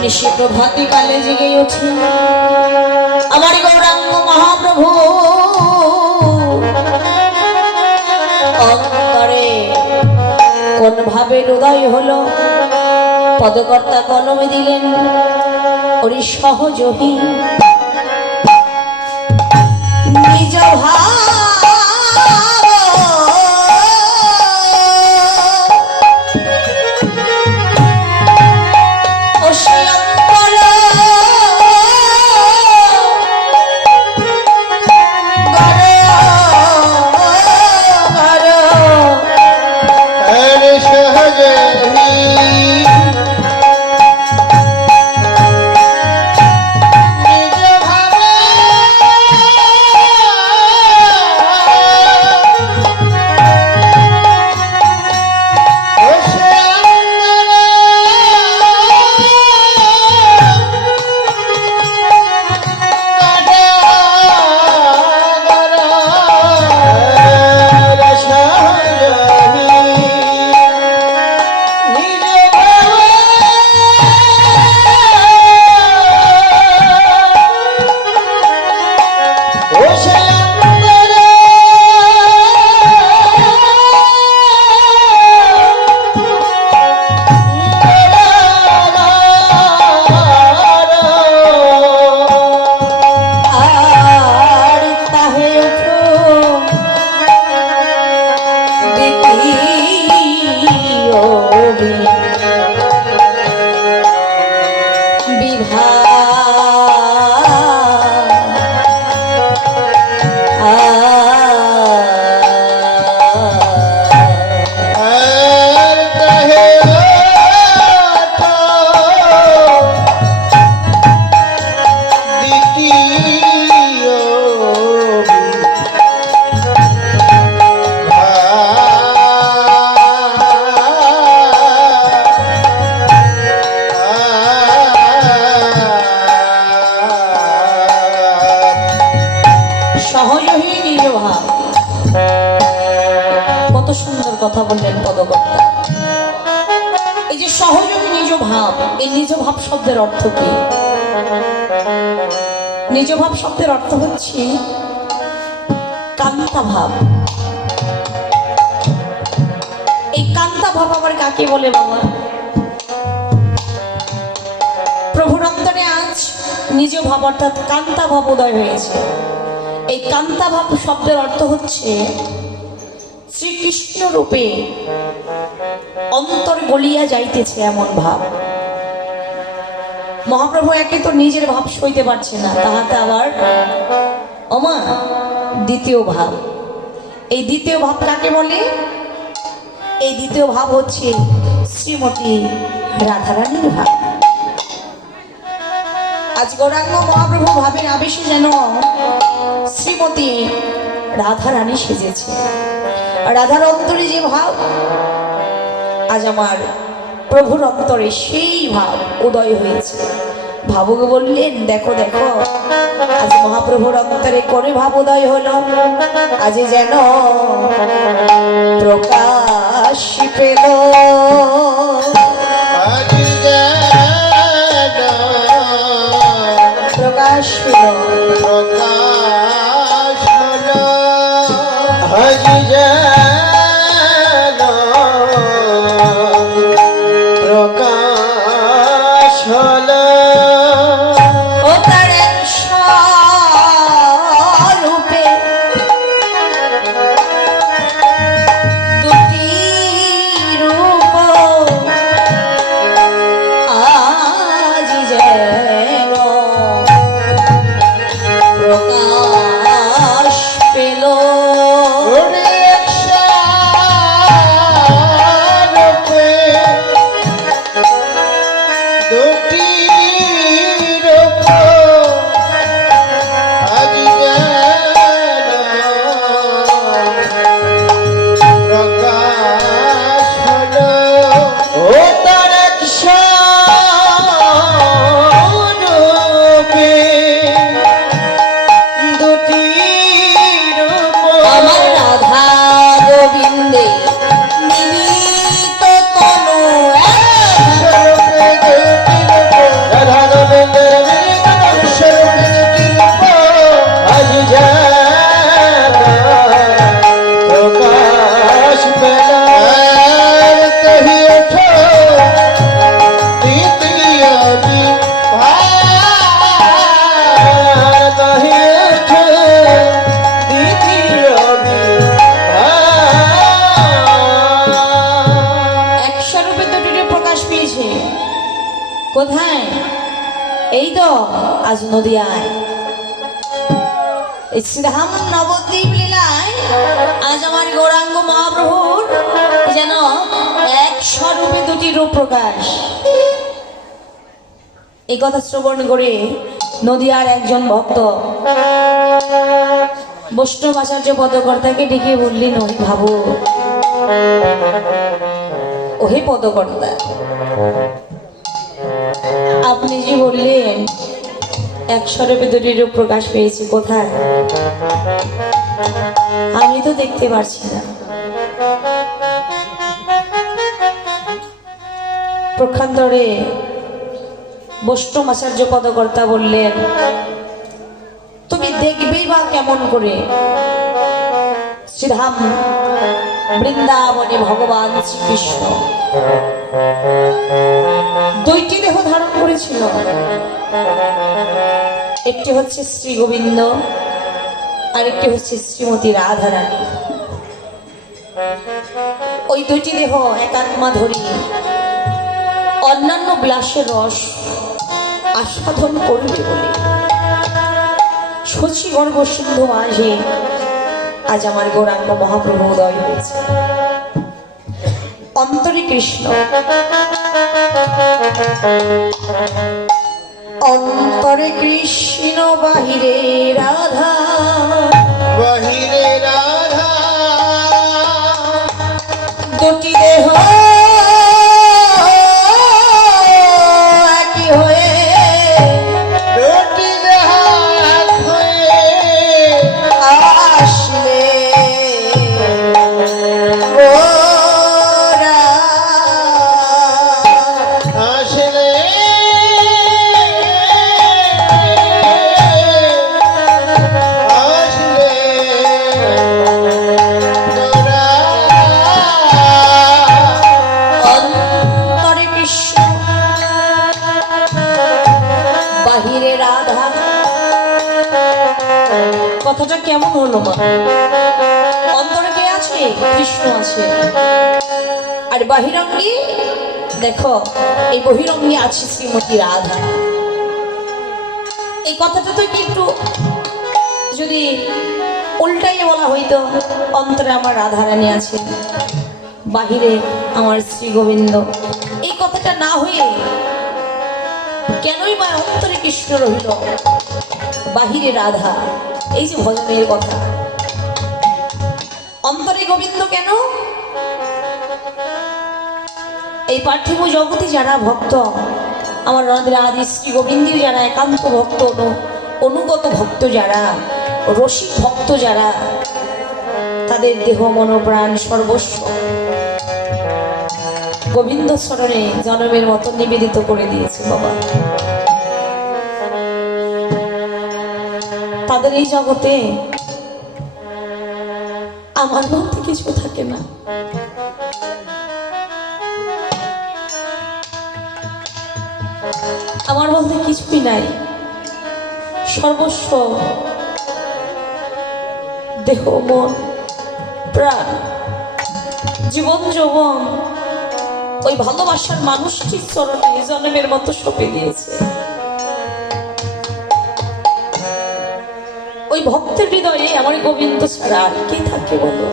নিশি প্রভাতী কালে জেগে উঠে আমার গৌরাঙ্গ মহাপ্রভু অন্তরে কোন ভাবে হৃদয় হলো, পদকর্তা কলমে দিলেন ওরি সহজহী নিজ ভাব কথা বললেন পদকর্তা। এই যে সহযোগী নিজ ভাব, এই নিজ ভাব শব্দের অর্থ কি? নিজ ভাব শব্দের অর্থ হচ্ছে কান্তা ভাব। এই কান্তা ভাব আবার কাকে বলে বাবা? প্রভুর অন্তরে আজ নিজ ভাব অর্থাৎ কান্তা ভাব উদয় হয়েছে। এই কান্তা ভাব শব্দের অর্থ হচ্ছে শ্রীকৃষ্ণ রূপে অন্তর গলিয়া যাইতেছে এমন ভাব। মহাপ্রভু একে তো নিজের ভাব সইতে পারছে না, তাহাতে আবার ওমা দ্বিতীয় ভাব। এই দ্বিতীয় ভাব কাকে বলে? এই দ্বিতীয় ভাব হচ্ছে শ্রীমতী রাধারানীর ভাব। আজ গৌরাঙ্গ মহাপ্রভু ভাবের আবেশে যেন শ্রীমতী রাধারানী সেজেছে। রাধার অন্তরে যে ভাব, আজ আমার প্রভুর অন্তরে সেই ভাব উদয় হয়েছে। ভাবুক বললেন দেখো দেখো আজ মহাপ্রভুর অন্তরে করে ভাব উদয় হলো, আজ যেন প্রকাশ পেল, প্রকাশ পেল, প্রকাশ হলো, আজ যেন প্রকাশ হলো। ও তার স্বরূপে দুটি রূপ কোথায়? এই তো আজ নদিয়ায় এই শ্রীধাম নবদ্বীপ লীলায় আজ আমার গৌরাঙ্গ মহাপ্রভুর যেন এক স্বরূপে দুটি রূপ প্রকাশ। এই কথা শ্রবণ করে নদিয়ার একজন ভক্ত বৈষ্ণব আচার্য পদকর্তাকে ডেকে বললেন, ওহে ভাবো, ওহে পদকর্তা, আপনি যে বললেন এক স্বরূপে দুটি রূপ প্রকাশ পেয়েছে, কোথায়? আমি তো দেখতে পারছি না। প্রক্ষান্তরে বৈষ্ণব আচার্য পদকর্তা বললেন, তুমি দেখবেই বা কেমন করে? শ্রীধাম বৃন্দাবনে ভগবান শ্রীকৃষ্ণ দুইটি দেহ ধারণ করেছিল। একটি হচ্ছে শ্রী গোবিন্দ, আরেকটি হচ্ছে শ্রীমতী রাধারানী। ওই দুইটি দেহ একাত্মা ধরি অন্যান্য গ্লাসের রস আস্বাদন করবে বলে শচী গর্ভ সিন্ধু মাঝে আজ আমার গৌরাঙ্গ মহাপ্রভু উদয় হয়েছে। অন্তরে কৃষ্ণ, অন্তরে কৃষ্ণ, বাহিরে রাধা, বাহিরে রাধা, দুটি দেহ একই হয়ে, দুটি দেহ এক হয়ে আসলে গোরা আসলে আসলে গোরা। অন্তরে কৃষ্ণ, বাহিরে রাধা। কথাটা কেমন হলো মা? অন্তরে কে আছে? কৃষ্ণ আছে। আর বাহিরঙ্গী, দেখো এই বহিরঙ্গী আছে শ্রীমতী রাধা। এই কথাটা তো কিন্তু যদি উল্টাই বলা হইতো, অন্তরে আমার রাধারানী আছে, বাহিরে আমার শ্রী গোবিন্দ, এই কথাটা না হয়ে কেনই বা অন্তরে কৃষ্ণ রহিল, বাহিরে রাধা? এই যে ভজনের কথা, অন্তরে গোবিন্দ কেন? এই পার্থিব জগতে যারা ভক্ত, আমার রণদের আদি শ্রী গোবিন্দের যারা একান্ত ভক্ত, অনুগত ভক্ত যারা, রসিক ভক্ত যারা, তাদের দেহ মন প্রাণ সর্বস্ব গোবিন্দ স্মরণে জনমের মতো নিবেদিত করে দিয়েছে বাবা। তাদের এই জগতে আমার বলতে কিছু থাকে না। আমার বলতে কিছুই নাই, সর্বস্ব দেহ মন প্রাণ জীবন যৌবন ওই ভালোবাসার মানুষটির চরণে জন্মের মতো সঁপে দিয়েছে। ওই ভক্তের হৃদয়ে আমার গোবিন্দ ছাড়া আর কে থাকে বলো?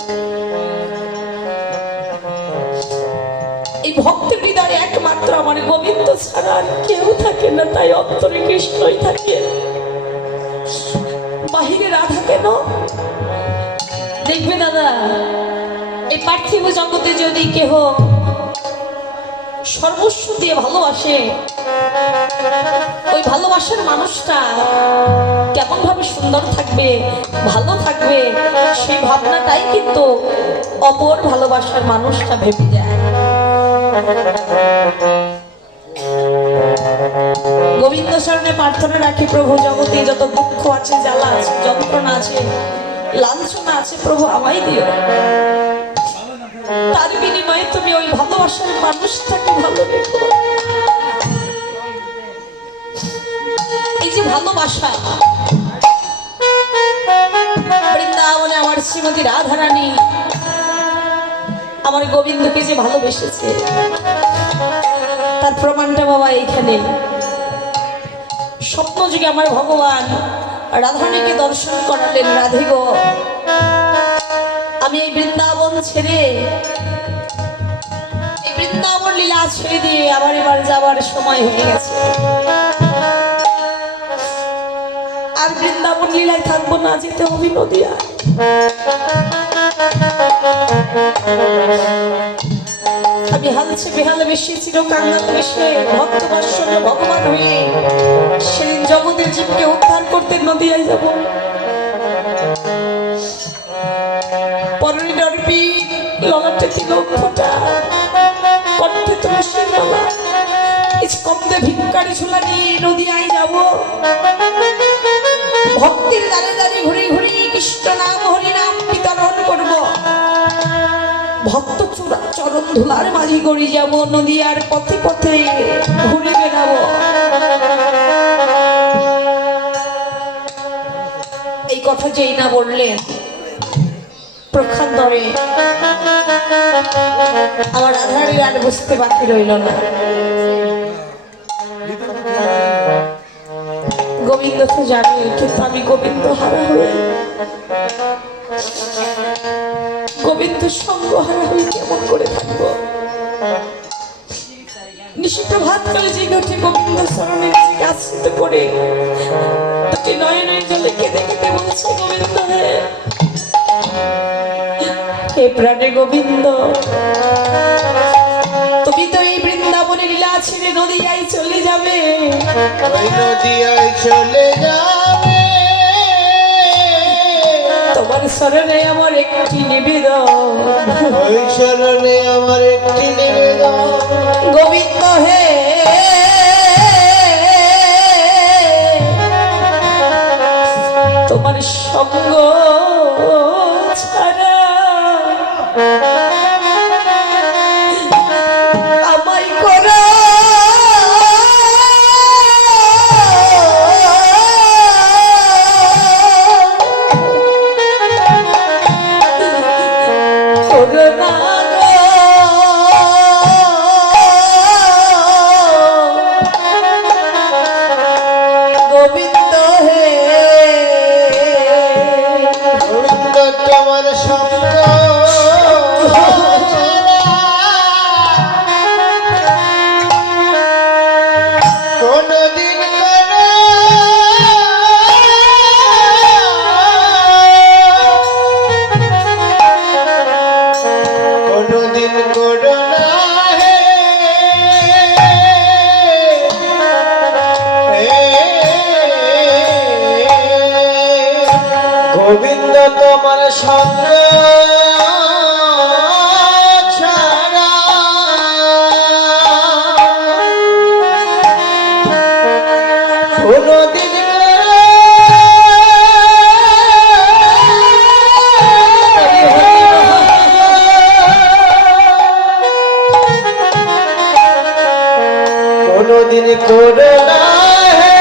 এই ভক্তের হৃদয়ে একমাত্র আমার গোবিন্দ ছাড়া আর কেউ থাকে না, তাই অন্তরে কৃষ্ণই থাকে। বাহিরে রাধা কেন? দেখবে দাদা, এই পার্থিব জগতে যদি কেহ সর্বস্ব দিয়ে ভালোবাসে, ওই ভালোবাসার মানুষটা কেমন ভাবে সুন্দর থাকবে, ভালো থাকবে, সেই ভাবনাটাই কিন্তু অপর ভালোবাসার মানুষটা ভেবে যায়। গোবিন্দ শরণে প্রার্থনা রাখি, প্রভু জগতে যত দুঃখ আছে, জ্বালা আছে, যন্ত্রণা আছে, লাঞ্ছনা আছে, প্রভু আমায় দিও। তার বিনিময়ে তুমি ওই ভালোবাসার মানুষটাকে ভালো রেখো। এই যে ভালোবাসা, বৃন্দাবনে আমার শ্রীমতী রাধারানী আমার গোবিন্দকে যে ভালোবেসেছে, তার প্রমাণটা বাবা এইখানে। স্বপ্ন যুগে আমার ভগবান রাধারানীকে দর্শন করালেন, রাধে গো আমি এই বৃন্দাবন ছেড়ে, এই বৃন্দাবন লীলা ছেড়ে দিয়ে আবার এবার যাবার সময় হয়ে গেছে, আর বৃন্দাবন লীলায় থাকবো না, যেতে হবে নদিয়া। আমি হালছে বেহাল বেশি চির কাঙ্গাল বেশে ভক্ত দর্শনে ভগবান হয়ে সেদিন জগতের জীবকে উদ্ধার করতে নদিয়ায় যাব। পরনে ডরবি ললাটে তিলক ফোঁটা, কণ্ঠে তুলসীর মালা, কমতে ভিক্ষারি ঝুলা নিয়ে নদিয়ায় যাব। ভক্তির দ্বারে দ্বারে ঘুরে ঘুরে কৃষ্ণ নাম হরি নাম বিতরণ করব। ভক্ত চরণ ধুলার মাঝে গড়ি যাব, নদিয়ার পথে পথে ঘুরে বেড়াবো। এই কথা যেই না বললেন প্রখান্তরে আমার আধারের আর বুঝতে বাকি রইল না। গোবিন্দ তো জানে, কিন্তু আমি গোবিন্দ হারা হয়ে, গোবিন্দ সঙ্গ হারা হয়ে কেমন করে থাকবো। নিশিত ভাত করে জেগে উঠে গোবিন্দ স্মরণে নিজেকে আশ্রিত করে দুটি নয়নের জলে কেঁদে কেঁদে বলছে, গোবিন্দ হে প্রাণে গোবিন্দ, তুমি তো এই বৃন্দাবনের লীলা ছেড়ে নদিয়ায় চলে যাবে, ওই নদিয়ায় চলে যাবে। তোমার শরণে আমার একটি নিবেদন, ওই শরণে আমার একটি নিবেদন। গোবিন্দ হে তোমার সঙ্গ ছাড়া আমায় করা করোনা গোবিন্দ হে গোবিন্দ তোমার সঙ্গ কোনদিন কোনদিন করো না হে। গোবিন্দ তোমার সঙ্গ ছাড়া কোনদিন কোনদিন করো না হে।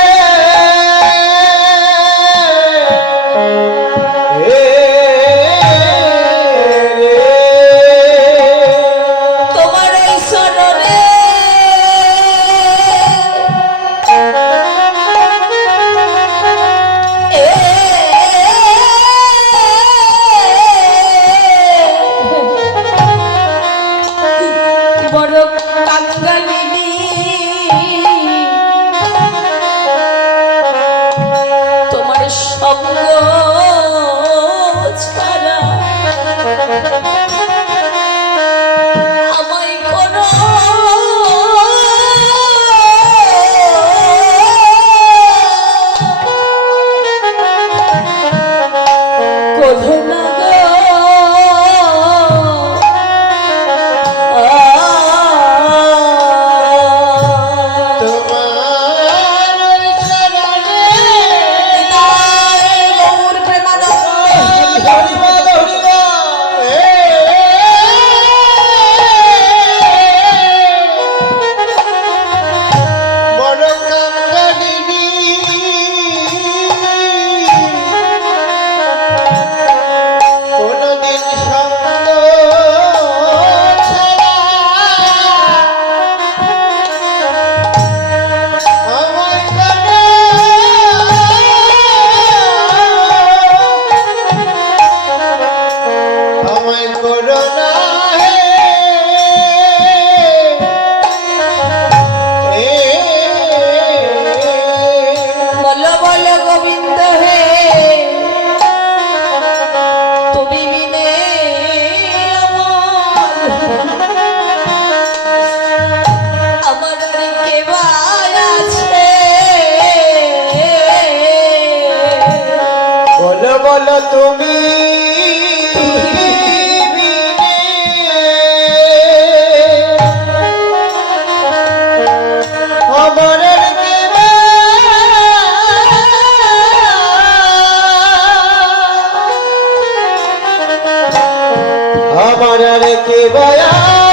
আমার আর কে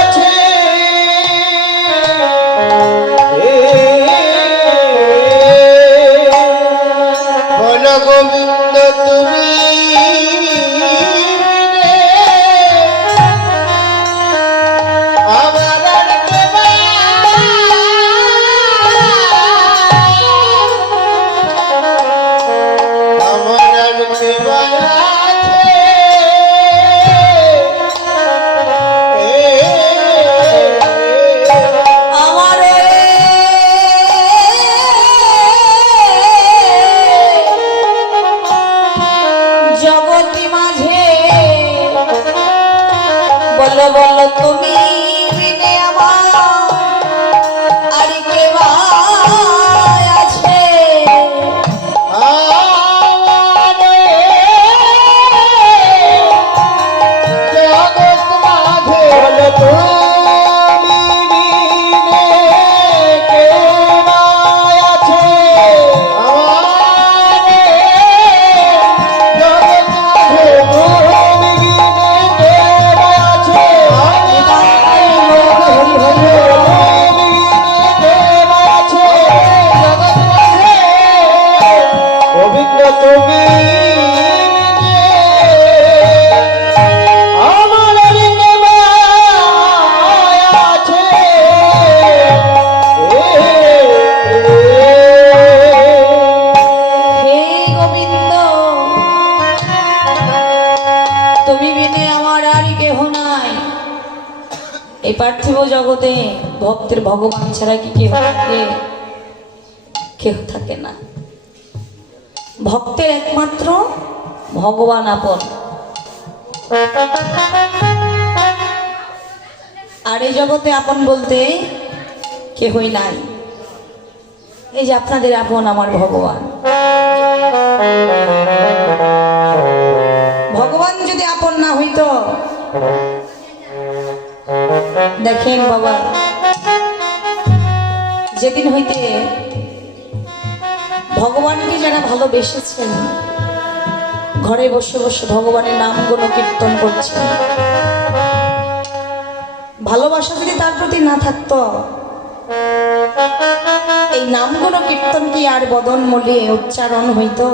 আছে বল গোবিন্দ তুমি আমার আর কে আমার আর কে আমার জগতি মাঝে বলো বলো তুমি বিনে আমার আর কে বা আছে তুমি আমার আছে হে গোবিন্দ তুমি বিনে আমার আর কেহ নাই এই পার্থিব জগতে ভক্তের ভগবান ছাড়া কি কেহ থাকে? কেহ থাকে না। ভক্তের একমাত্র ভগবান আপন। আর এই জগতে আপন বলতে কেহই নাই। এই যে আপনাদের আপন আমার ভগবান। ভগবান যদি আপন না হইতো, দেখেন বাবা, যেদিন হইতে ভগবানকে যারা ভালোবেসেছেন, ঘরে বসে বসে ভগবানের নাম গুণ কীর্তন করছেন, ভালোবাসা যদি তার প্রতি না থাকতো, এই নাম গুণ কীর্তন কি আর বদন মূলে উচ্চারণ হইতো?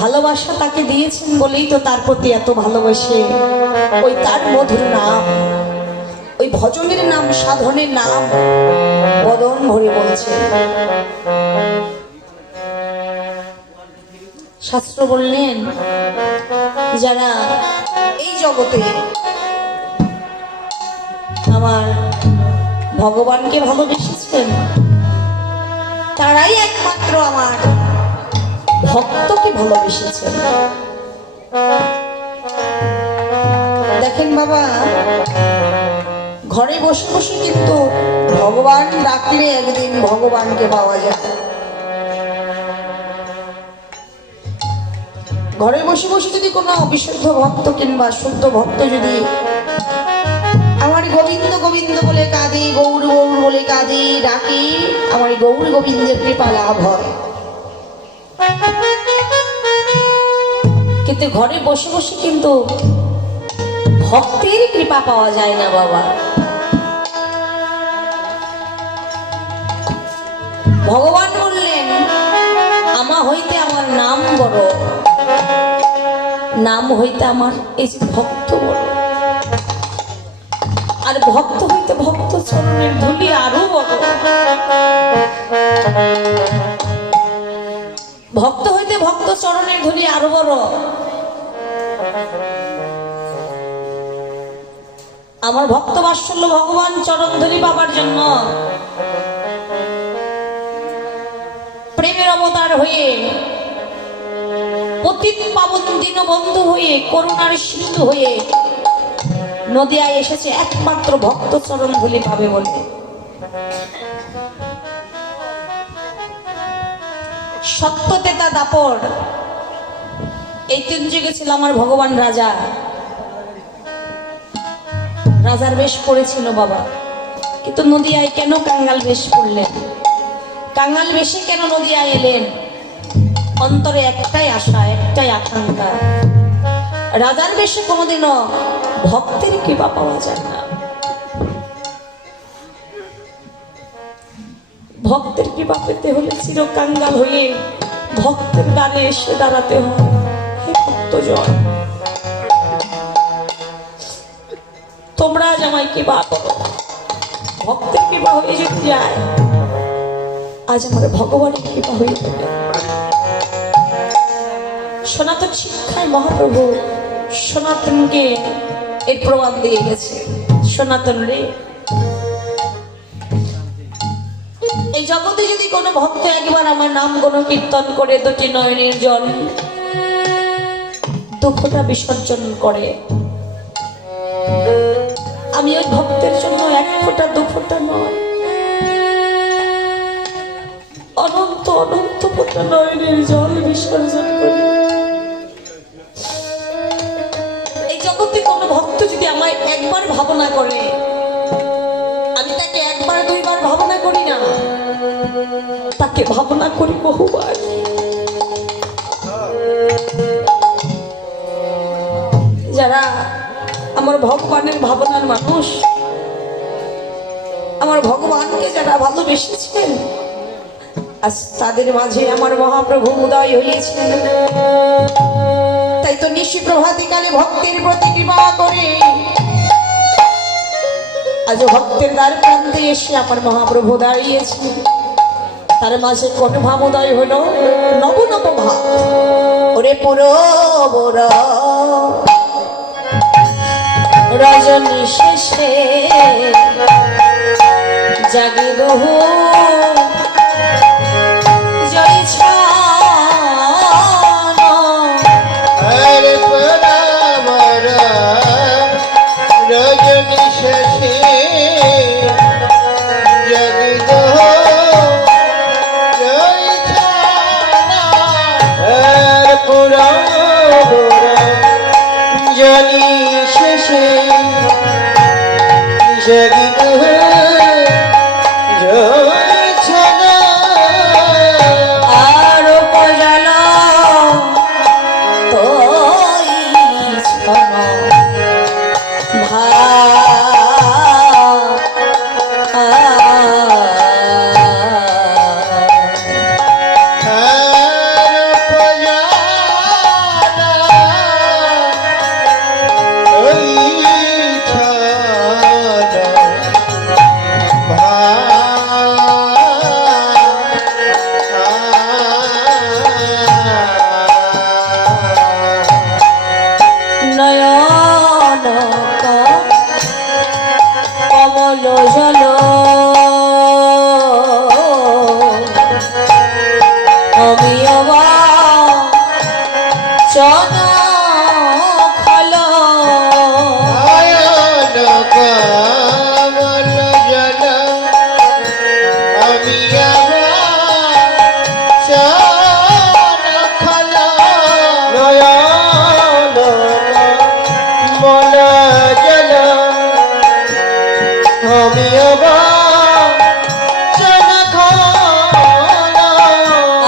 ভালোবাসা তাকে দিয়েছেন বলেই তো তার প্রতি এত ভালোবাসে। ওই তার মধুর নাম, ওই ভজনের নাম, সাধনের নাম বদন ভরে বলছে। শাস্ত্র বললেন, যারা এই জগতে আমার ভগবানকে ভালোবেসেছেন, তারাই একমাত্র আমার ভক্তকে ভালোবেসেছেন। দেখেন বাবা, ঘরে বসে বসে কিন্তু ভগবান ডাকলে একদিন ভগবানকে পাওয়া যায়। ঘরে বসে বসে যদি কোনো অবিশুদ্ধ ভক্ত কিংবা শুদ্ধ ভক্ত যদি আমার গোবিন্দ গোবিন্দ বলে কাঁদি, গৌর গৌর বলে কাঁদি, ডাকি, আমার গৌর গোবিন্দের কৃপা লাভ হয়। কিন্তু ঘরে বসে বসে কিন্তু ভক্তের কৃপা পাওয়া যায় না বাবা। ভগবান বললেন, আমা হইতে আমার নাম বড়, নাম হইতে আমার এই যে ভক্ত বড়, আর ভক্ত হইতে ভক্ত চরণের ধুলি আরো বড়। ভক্ত হইতে ভক্ত চরণের ধুলি আরো বড়। আমার ভক্ত বাৎসল্য ভগবান চরণ ধুলি পাবার জন্য প্রেমের অবতার হয়ে, পতিত পাবন দীনবন্ধু হয়ে, করুণার সিন্ধু হয়ে নদিয়ায় এসেছে একমাত্র ভক্ত চরণ ধুলি পাবে বলে। সত্যতেতা দাপর, এই তিন যুগে ছিল আমার ভগবান রাজা। রাজার বেশ পড়েছিল বাবা, কিন্তু নদিয়ায় কেন কাঙ্গাল বেশ পড়লেন? কাঙ্গাল বেশে কেন নদিয়ায় এলেন? অন্তরে একটাই আশা, একটাই আকাঙ্ক্ষা, রাজার বেশে কোনোদিনও ভক্তের কৃপা পাওয়া যায় না। ভক্তের কৃপা পেতে হলে চিরকাঙ্গাল হয়ে ভক্তের দ্বারে এসে দাঁড়াতে হয়। হে ভক্তজন, তোমরা আজ আমায় কৃপা করো। ভক্তের কৃপা হয়ে যদি যায়, আজ আমার ভগবানের কৃপা হয়ে যাবে। সনাতন শিক্ষায় মহাপ্রভু সনাতনকে এর প্রমাণ দিয়ে গেছে। সনাতন রে, এই জগতে যদি কোনো ভক্ত একবার আমার নাম গুণ কীর্তন করে দুটি নয়নের জল দুঃখটা বিসর্জন করে, আমি ওই ভক্তের জন্য এক ফোঁটা দু ফোঁটা নয়, অনন্ত অনন্ত ফোঁটা নয়নের জল বিসর্জন করি। এই জগতে কোনো ভক্ত যদি আমায় একবার ভাবনা করে, আমি তাকে একবার দুইবার ভাবনা করি না, তাকে ভাবনা করি বহুবার। যারা আমার ভগবানের ভাবনার মানুষ, আমার ভগবানকে যারা ভালোবেসেছেন, আজ তাদের মাঝে আমার মহাপ্রভু উদয় হয়েছেন। তাই তো নিশি প্রভাতিকালে ভক্তের প্রতি কৃপা করে আজ ভক্তের দ্বার প্রান্তে এসে আমার মহাপ্রভু দাঁড়িয়েছে। তার মাঝে কোন ভাব উদয় হলো? নব নব ভাব। ওরে পুরো রজনী শেষে জাগে বহু রজনী শেষে জগিত জনি শেষে জগিত আর পজাল তো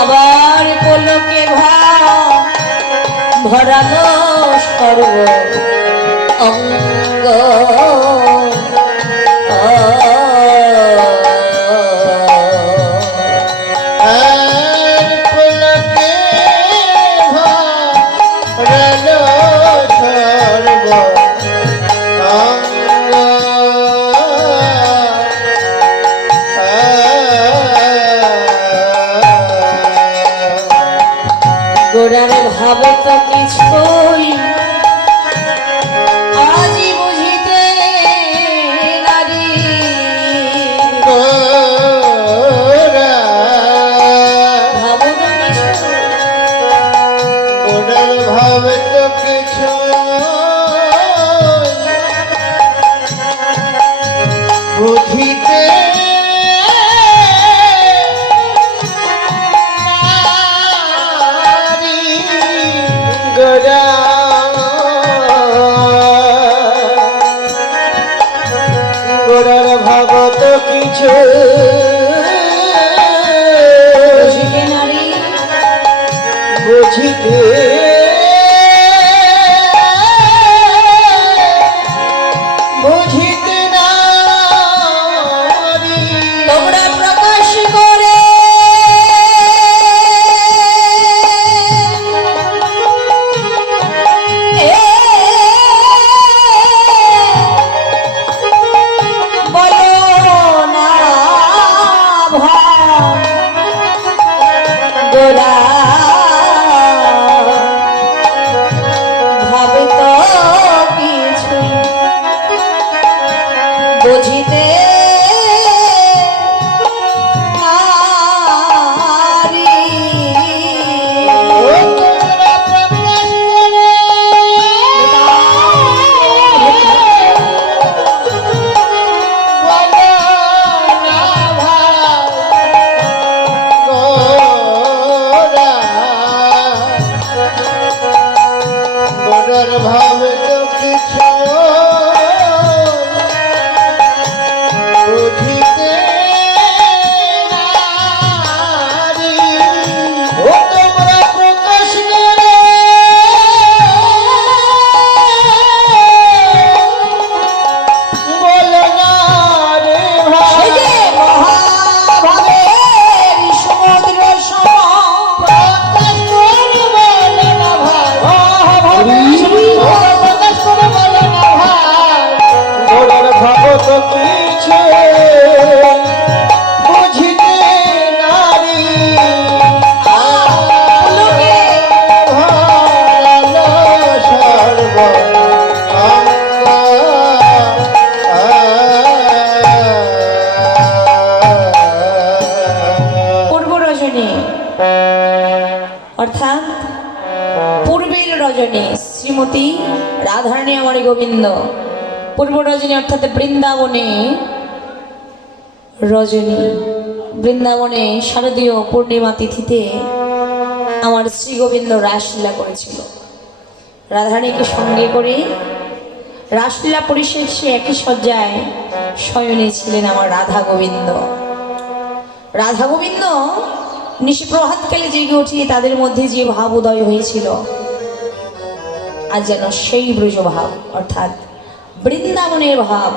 আবার পলকে ভরানো সর্ব অঙ্গ গোড়ার ভাব তো কিছুই আজি বুঝিতে নারী। গোড়ার ভাব তো কিছু বুঝিতে গোড়ার ভাব তো কিছু বুঝিতে গোরার ভাব তো কিছু বুঝিতে নারী। ও তোমরা প্রকাশ করে বলো না রে সেই ভাই, যে মহাভাবের সমুদ্র সম প্রকাশ করে বলো না ভাই, প্রকাশ করে বলো না ভাই, গোরার ভাব তো কিছু বুঝিতে নারী। লোকে ভালো সর্ব পূর্ব রজনী অর্থাৎ পূর্বের রজনী শ্রীমতী রাধারানী আমার গোবিন্দ। পূর্ব রজনী অর্থাৎ বৃন্দাবনে রজনী, বৃন্দাবনে শারদীয় পূর্ণিমা তিথিতে আমার শ্রী গোবিন্দ রাসলীলা করেছিল। রাধারানীকে সঙ্গে করে রাসলীলা পরিশেষে একই শয্যায় শয়নে ছিলেন আমার রাধা গোবিন্দ। রাধা গোবিন্দ নিশি প্রভাতকালে জেগে উঠিয়ে তাদের মধ্যে যে ভাব উদয় হয়েছিল, আজ যেন সেই ব্রজ ভাব অর্থাৎ বৃন্দাবনের ভাব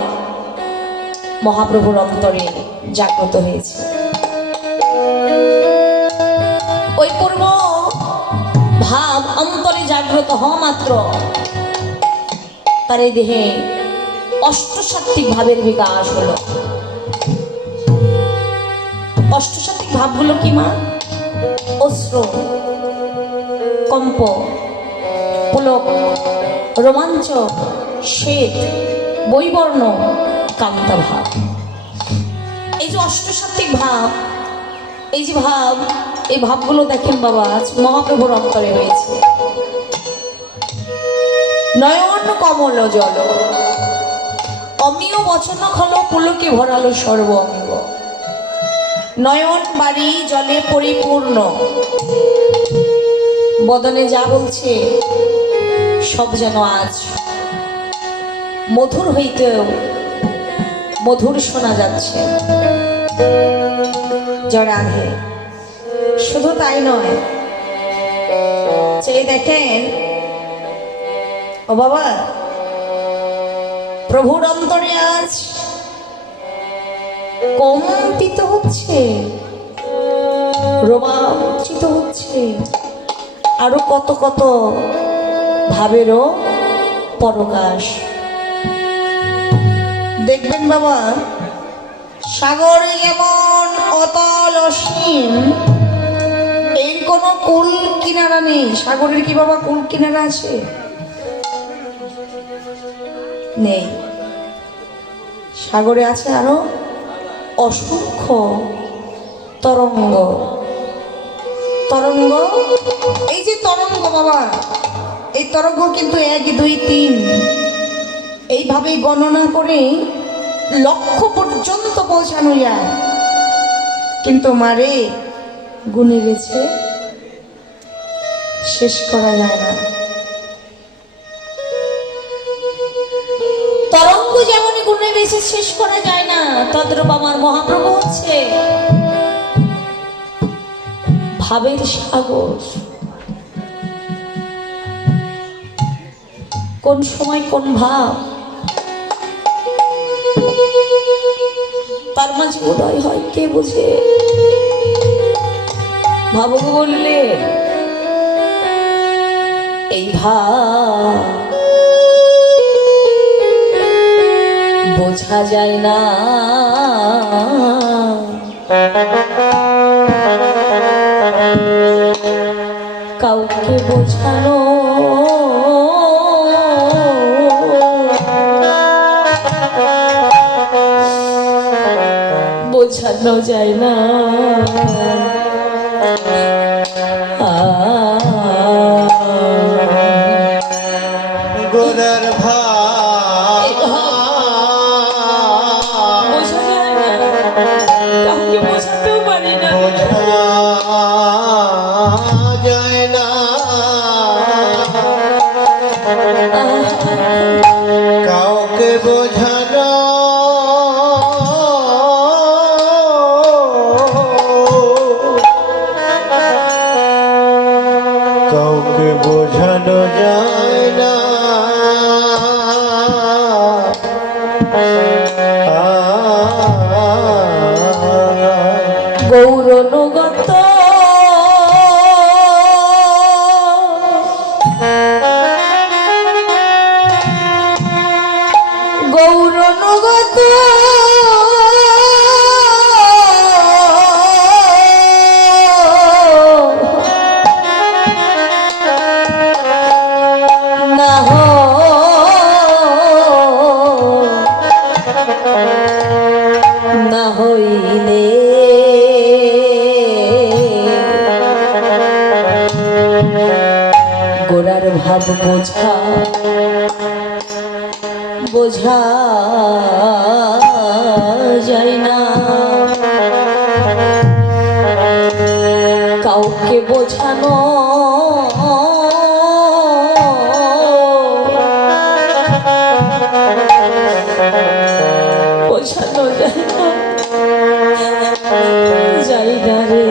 মহাপ্রভুর অন্তরে জাগ্রত হয়েছে। ওই পূর্ব ভাব অন্তরে জাগ্রত হওয়া মাত্র তার এই দেহে অষ্টসাত্ত্বিক ভাবের বিকাশ হলো। অষ্টসাত্ত্বিক ভাবগুলো কি মা? অশ্রু, কম্প, পুলক, রোমাঞ্চ, শ্বেত, বৈবর্ণ, কান্তা ভাব। এই যে অষ্টসাত্ত্বিক ভাব, এই যে ভাব, এই ভাবগুলো দেখেন বাবা আজ মহাপ্রভুর অন্তরে হয়েছে। নয়ন কমল জল, অমিয় বচন খল, পুলকে ভরালো সর্ব অঙ্গ। নয়ন বাড়ি জলে পরিপূর্ণ, বদনে যা বলছে সব যেন আজ মধুর হইতেও মধুর শোনা যাচ্ছে। জড়াধে শুধু তাই নয়, চেয়ে দেখেন ও বাবা, প্রভুর অন্তরে আজ কম্পিত হচ্ছে, রোমাঞ্চিত হচ্ছে, আরো কত কত ভাবেরও পরকাশ। দেখবেন বাবা, সাগরে যেমন অতল অসীম, এর কোনো কুল কিনারা নেই। সাগরের কি বাবা কুল কিনারা আছে? নেই। সাগরে আছে আরো অসংখ্য তরঙ্গ। তরঙ্গ, এই যে তরঙ্গ বাবা, এই তরঙ্গ কিন্তু 1 2 3 এইভাবে গণনা করে লক্ষ পর্যন্ত পৌঁছানো যায়, কিন্তু মারে গুণে গেছে শেষ করা যায় না। তরঙ্গ যেমন গুণে বেশি শেষ করা যায় না, তদ্রূপ আমার মহাপ্রভু হচ্ছে ভাবের সাগর। কোন সময় কোন ভাব তার মাঝে উদয় হয় কে বুঝে। ভাবক বললে এই ভাব বোঝা যায় না, কাউকে বোঝানো বোঝানো যায় না। গোরার ভাব বোঝা যায় না, কাউকে বোঝাতেও পারি না। বোঝা যায় না, কাউকে বোঝানো কাউকে বোঝানো যায় না গৌরনুগত গৌরনুগত না না হইলে গোড়ার ভাব বোঝা বোঝা যায় না কাউকে বোঝানো বোঝানো যায় না যাই না রে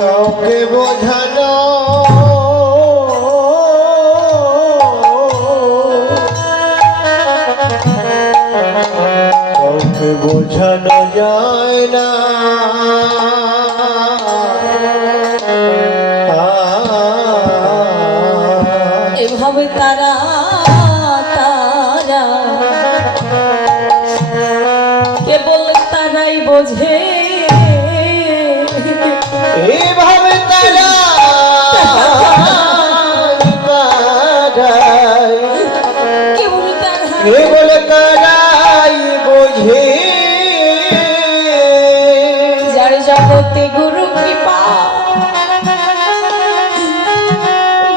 কাউকে বোঝানো কাউকে বোঝানো যায় না এভাবে তারা তারা কেবল তারাই বোঝে এভাবে তারা কেবল তারাই বোঝে যার জগতে গুরু কৃপা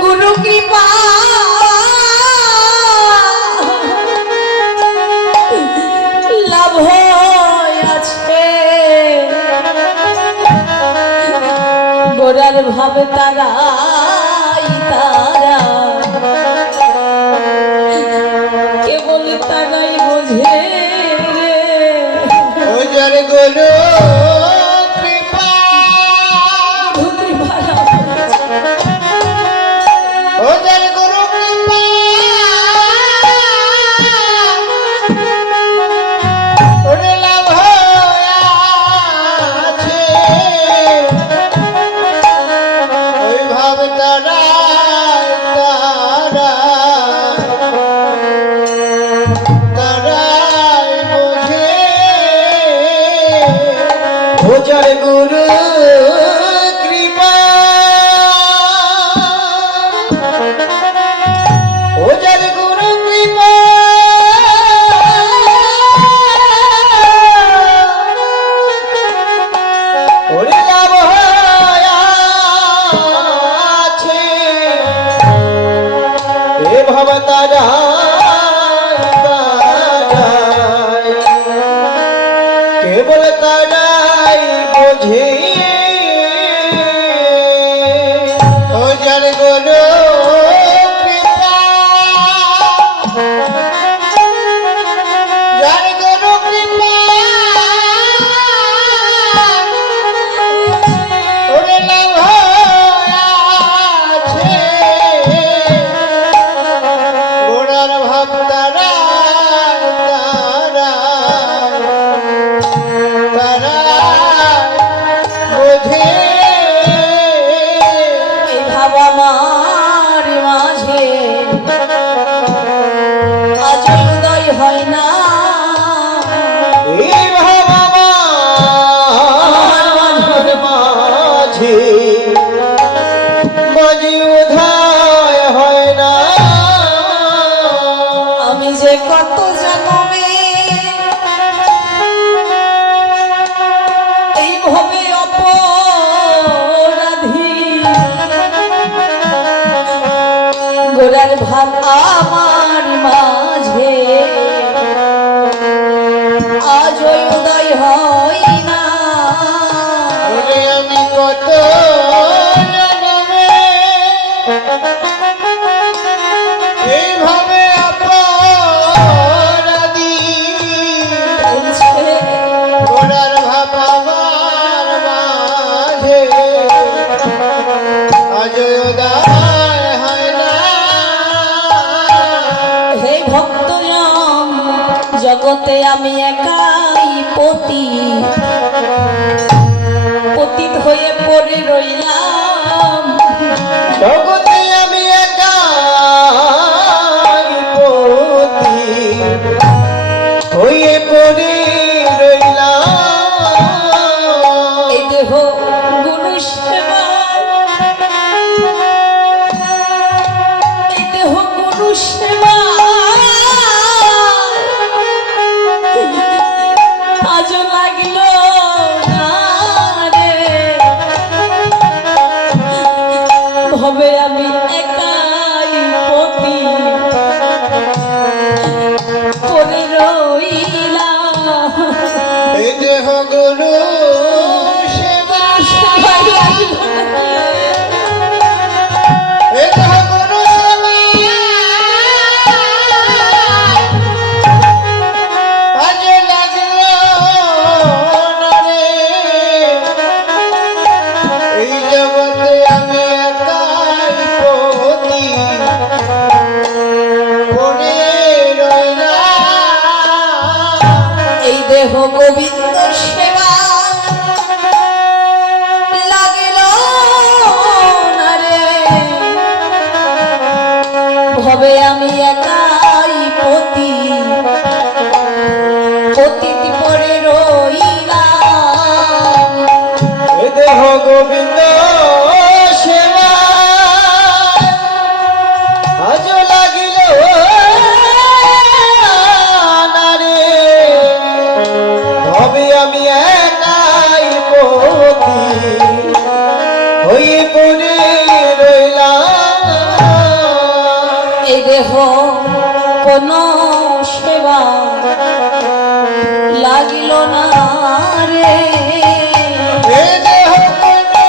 গুরু কৃপা লাভ আছে গোড়ার ভাবে তারা তারা কেবল তারাই বোঝে ও যার গুরু যার গুরু কৃপা ও যার গুরু কৃপা ওরে লাভ আছে এ ভাব তারা কেবল তারাই বোঝে ও যার গুরু কৃপা যার গুরু কৃপা ওরে লাভ আছে গোড়ার উদয় হয় না। এই ভাব আমার মাঝে মাঝে উদয় হয় না। আমি যে কত জন্মে এইভাবে অপরাধী, গোড়ার ভাব আমার মাঝে আজ ওই উদয় হয় না। ওরে আমি কত জন্মে এইভাবে অপরাধী, গোড়ার ভাব আমার মাঝে আজ উদয় হয় না। হে ভক্তজন, জগতে আমি একাই পতিত হয়ে পড়ে রইলাম। জগতে আমি একাই পতিত হয়ে পড়ে রইলাম। এই দেহ গুরু সেবায়, এই দেহ গুরু সেবায় আজও লাগিল না রে। ভবে আমি একাই পতি করে রইলাম। এই দেহ গুরু সেবা, এই দেহ গুরু সেবা কাজে লাগলো না রে। এই জগতে আমি একাই পতি পড়ে রইলাম। এই দেহ গোবিন্দ সেবা লাগিল না রে। ভবে আমি একাই পতিত পড়ে রইলাম। এ দেহ গোবিন্দ সেবা আজ লাগিল না রে। হবে আমি একাই পতি হয়ে পড়ে রইলাম। এই দেহ কোন সেবা লাগিল না রে। এ দেহ কোনো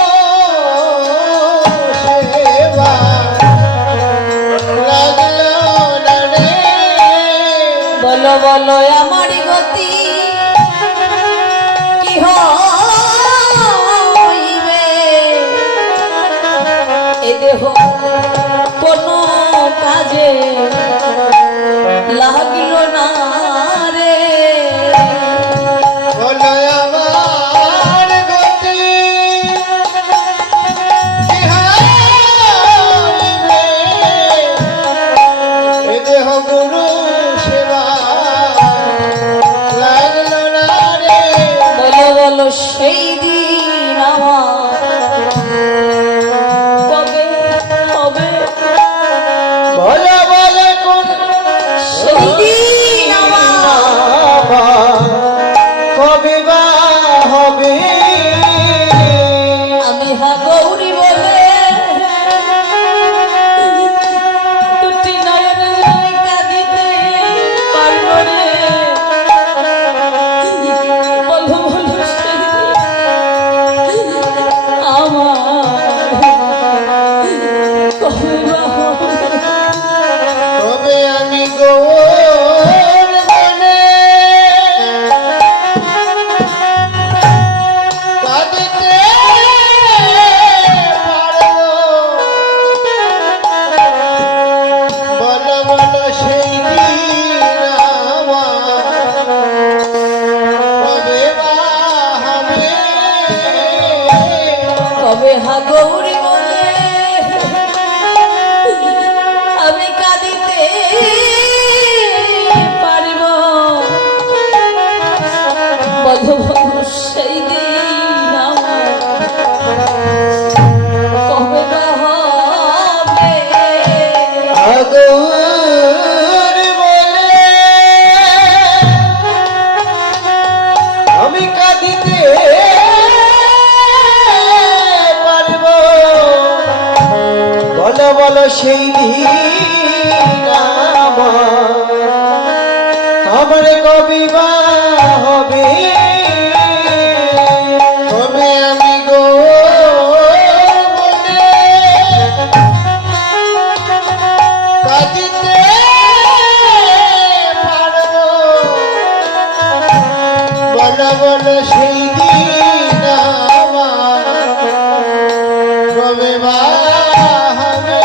সেবা লাগলো না রে। বলো বলো আমার গতি কি হইবে। এ দেহ কোন কাজে লাগিল না রে। বলো আমার গতি কি হইবে। এ দেহ গুরু সেবা বলে আমি কাঁদিতে পারব, বলো বলো সেই দিন আমার কবি বা হবে, তবে আমি গো মনে কাঁদিতে পারব, বলো বলো সেই দিন আমার কবে বা হবে।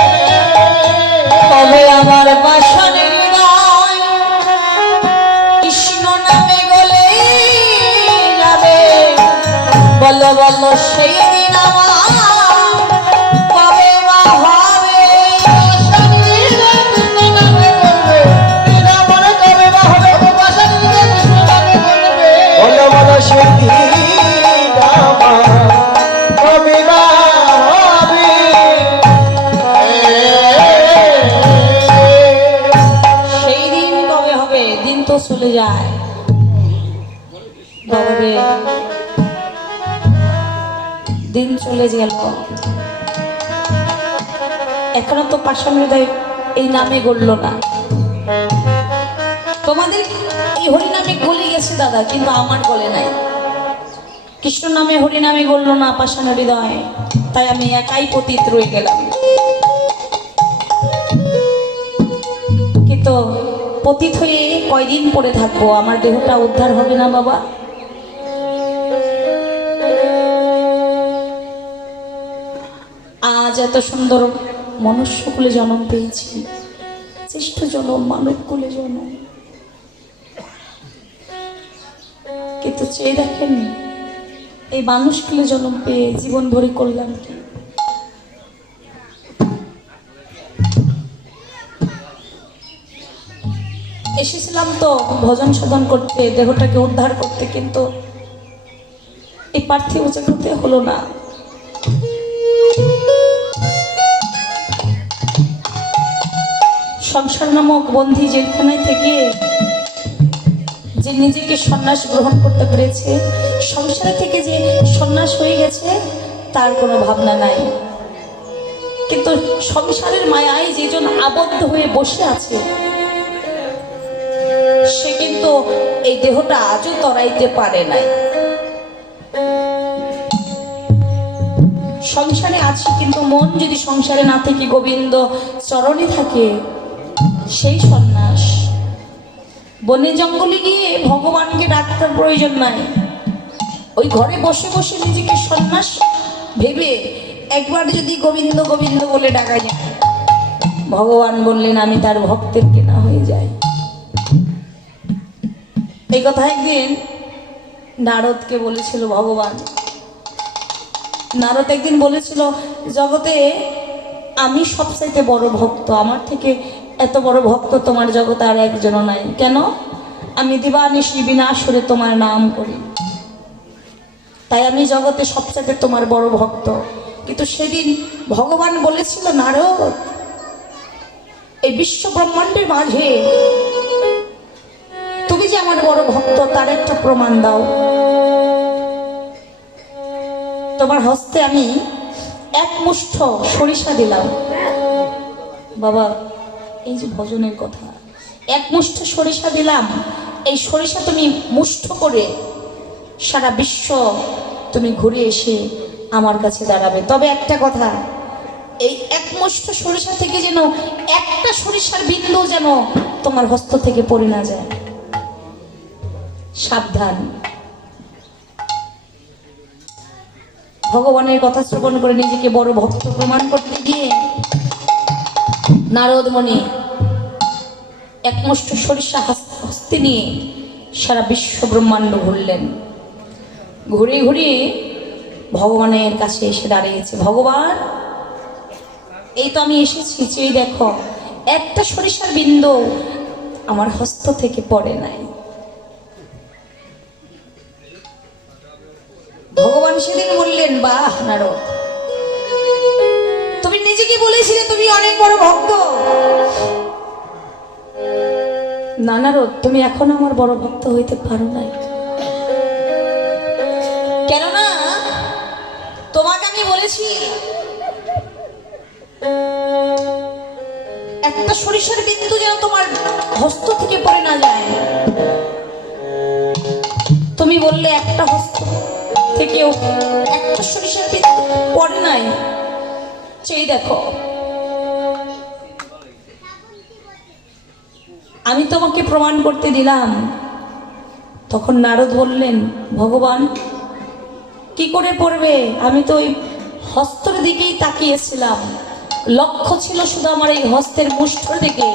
তবে আমার পাষাণের গায় কৃষ্ণ নামে গলে যাবে, বলো বলো সেই দিন আমার কবে বা হবে। বলো বলো সেই দিন আমার কবে বা হবে। সেই দিন কবে হবে? দিন তো চলে যায় বাবা রে, দিন চলে গেল, এখনো তো পাষাণ হৃদয় এই নামে গড়ল না। তোমাদের এই হরি নামে গলে গেছে দাদা, কিন্তু আমার গলে নাই। কৃষ্ণ নামে হরি নামে গড়ল না পাষাণ হৃদয়, তাই আমি একাই পতিত রয়ে গেলাম। কিন্তু পতিত হয়ে কয়দিন পরে থাকবো? আমার দেহটা উদ্ধার হবে না বাবা? আজ এত সুন্দর মনুষ্যকুলে জন্ম পেয়েছি, শ্রেষ্ঠ জন্ম মানব কুলে জন্ম, কিন্তু চেয়ে দেখেন এই মানুষ কুলে জন্ম পেয়ে জীবন ভরি করলাম কি? এসেছিলাম তো ভজন সাধন করতে, দেহটাকে উদ্ধার করতে, কিন্তু এই পার্থিব জগতে হলো না। সংসার নামক বন্ধি জেলখানায় থেকে যে নিজেকে সন্ন্যাস গ্রহণ করতে পেরেছে, সংসারে থেকে যে সন্ন্যাস হয়ে গেছে তার কোনো ভাবনা নাই। কিন্তু সংসারের মায়ায় যেজন আবদ্ধ হয়ে বসে আছে সে কিন্তু এই দেহটা আজও তরাইতে পারে নাই। সংসারে আছে কিন্তু মন যদি সংসারে না থেকে গোবিন্দ চরণে থাকে, সেই সন্ন্যাস। বনে জঙ্গলে গিয়ে ভগবানকে ডাকার প্রয়োজন নাই, ওই ঘরে বসে বসে নিজেকে সন্ন্যাস ভেবে একবার যদি গোবিন্দ গোবিন্দ বলে ডাকা যায়, ভগবান বললেন আমি তার ভক্তের কেনা হয়ে যাই। এই কথা একদিন নারদকে বলেছিল ভগবান। নারদ একদিন বলেছিল, জগতে আমি সবচাইতে বড় ভক্ত, আমার থেকে এত বড় ভক্ত তোমার জগতে আর একজনও নাই। কেন? আমি দিবানিশি বিনাশরে তোমার নাম করি, তাই আমি জগতে সবচাইতে তোমার বড় ভক্ত। কিন্তু সেদিন ভগবান বলেছিল, নারদ এই বিশ্ব ব্রহ্মাণ্ডের মাঝে তুমি যে আমার বড় ভক্ত তার একটা প্রমাণ দাও। তোমার হস্তে আমি এক মুষ্ঠ সরিষা দিলাম। বাবা, এই যে ভজনের কথা, এক মুষ্ঠ সরিষা দিলাম, এই সরিষা তুমি মুষ্ঠ করে সারা বিশ্ব তুমি ঘুরে এসে আমার কাছে দাঁড়াবে। তবে একটা কথা, এই এক মুষ্ঠ সরিষা থেকে যেন একটা সরিষার বিন্দু যেন তোমার হস্ত থেকে পড়ে না যায়, সাবধান। ভগবানের কথা শ্রবণ করে নিজেকে বড় ভক্ত প্রমাণ করতে গিয়ে নারদ মুনি এক মুষ্ঠ সরিষা হস্তে নিয়ে সারা বিশ্ব ব্রহ্মাণ্ড ঘুরলেন। ঘুরে ঘুরে ভগবানের কাছে এসে দাঁড়িয়েছে। ভগবান, এই তো আমি এসেছি, চেয়ে দেখো একটা সরিষার বিন্দু আমার হস্ত থেকে পড়ে নাই। ভগবান সেদিন বললেন, বাহ নারদ, তুমি নিজেকে বলেছিলে তুমি অনেক বড় ভক্ত, নানারদ, তুমি এখন আমার বড় ভক্ত হইতে পারো নাই। কেননা তোমাকে আমি বলেছি একটা সরিষার বিন্দু যেন তোমার হস্ত থেকে পড়ে না যায়। তুমি বললে একটা হস্ত থেকেও একটা সরিষার বিন্দু পড়ে নাই। সেই দেখো, আমি তোমাকে প্রমাণ করতে দিলাম। তখন নারদ বললেন, ভগবান কি করে পড়বে? আমি তো ওই হস্তের দিকেই তাকিয়েছিলাম, লক্ষ্য ছিল শুধু আমার এই হস্তের মুষ্ঠর দিকে,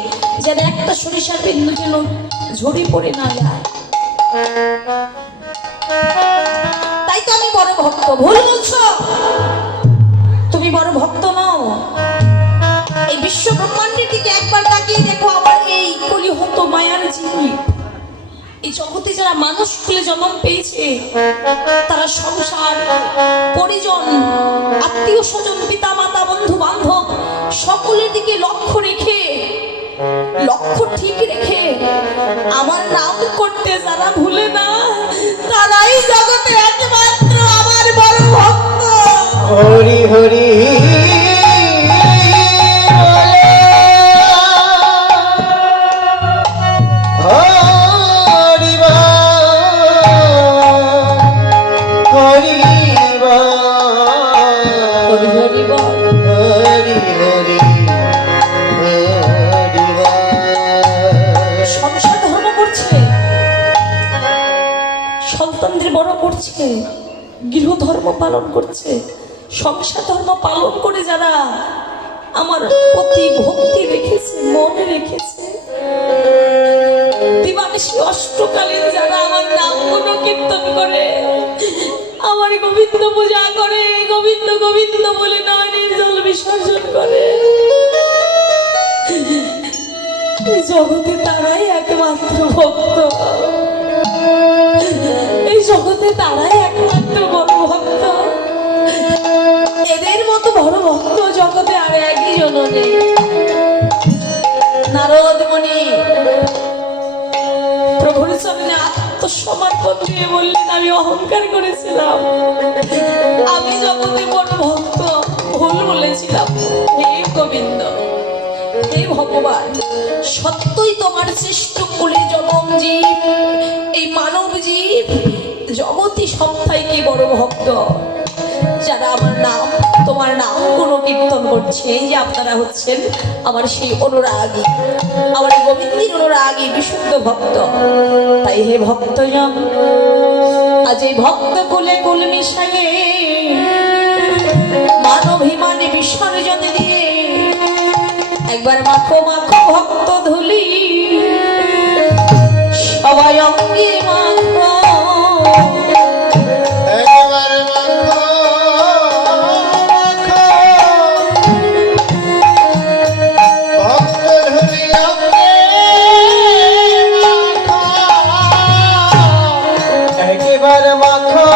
যেন একটা সরিষার বিন্দু যেন ঝরে পড়ে না যায়। তাই তো আমি বড় ভক্ত। ভুল বলছো, তুমি বড় ভক্ত নও। এই বিশ্ব ব্রহ্মাণ্ডের দিকে একবার তাকিয়ে দেখো, আমার এই কলিহত মায়ার জীব, এই জগতে যারা মানুষ খুলে জন্ম পেয়েছে, তারা সংসার, পরিজন, আত্মীয় স্বজন, পিতা মাতা, বন্ধু বান্ধব সকলের দিকে লক্ষ্য রেখে, লক্ষ্য ঠিক রেখে আমার নাম করতে যারা ভুলে না, তারাই জগতে একমাত্র আমার বড় ভক্ত। হরি হরি গৃহ ধর্ম পালন করছে, সংসার ধর্ম পালন করে যারা আমার প্রতি ভক্তি রেখেছে, মনে রেখেছে, দিবানিশি অষ্টকালীন যারা আমার নাম গুণ কীর্তন করে, আমার গোবিন্দ পূজা করে, গোবিন্দ গোবিন্দ বলে নয়নের জল বিসর্জন করে, এই জগতে তারাই একমাত্র ভক্ত। এই জগতে তারাই একমাত্র বড় ভক্ত। এদের মতো বড় ভক্ত জগতে আর একই জন নেই। নারদ মুনি প্রভুর সামনে আত্মসমর্পণ দিয়ে বললেন, আমি অহংকার করেছিলাম, আমি জগতে বড় ভক্ত, ভুল বলেছিলাম। হে গোবিন্দ, হে ভগবান, সত্যই তোমার সৃষ্ট কুলে জনম জীব, এই মানব জীব জগতী সবথেকে বড় ভক্ত, যারা আমার নাম, তোমার নাম গুণ কীর্তন করছে। এই যে আপনারা হচ্ছেন আমার সেই অনুরাগী, আমার গোবিন্দের অনুরাগী বিশুদ্ধ ভক্ত। তাই হে ভক্তজন, আজ এই ভক্ত কুলে কুল মিশাইয়ে মানভিমানে বিসর্জন দিয়ে একবার মাখো মাখো ভক্ত ধুলি, সবাই অঙ্গে মাখো, একবার মাখো ভক্ত ধুলি অঙ্গে মাখো, একবার মাখো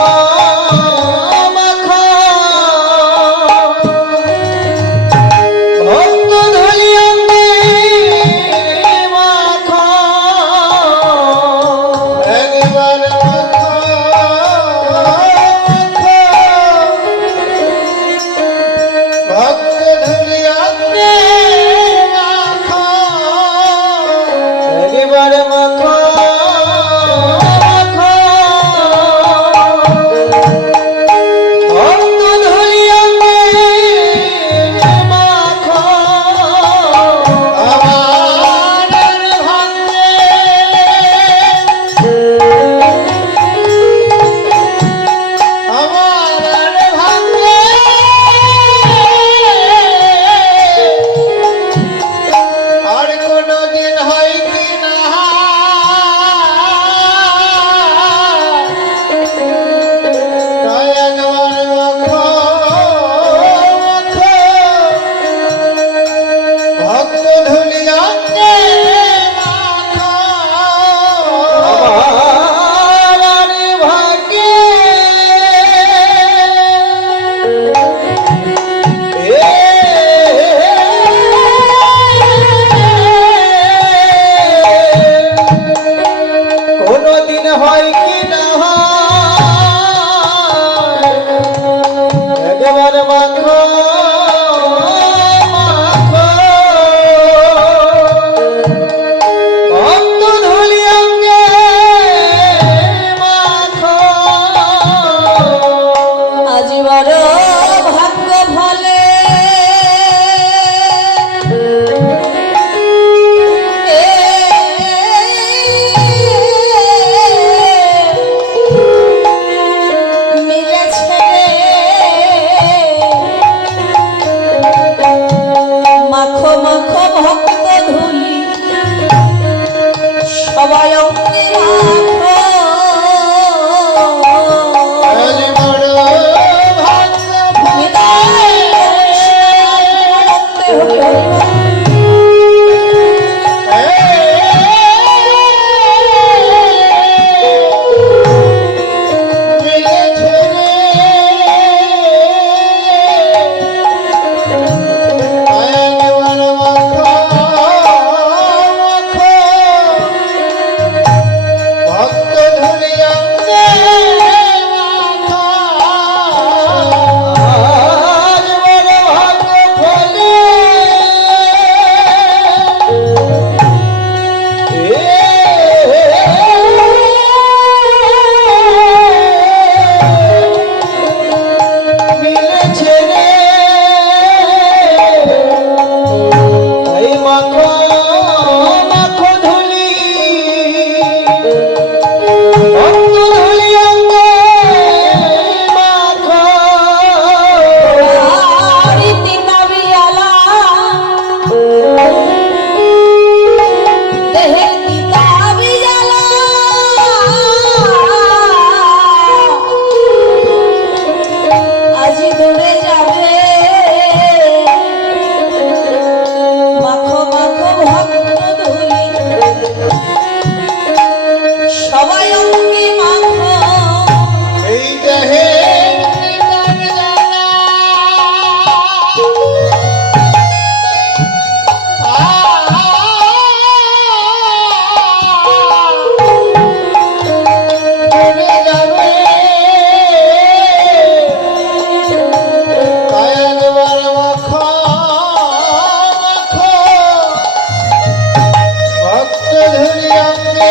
ধুলি অঙ্গে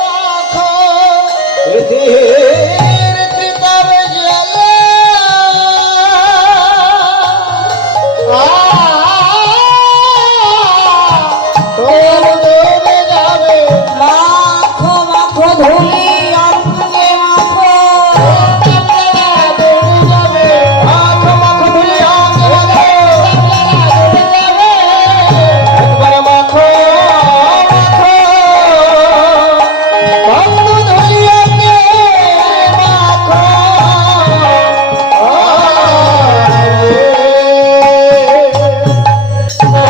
মাখো এদের ত্রিতাব জ্বালা তোর ডুবে যাবে মাখো মাখো ধুলি অঙ্গে মাখো ডুবে যাবে মাখো মাখো ধুলি অঙ্গে মাখো একবার মাখো মাখো বন্ধু ধুলি অঙ্গে মাখো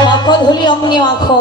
মাখো ধুলি অঙ্গে মাখো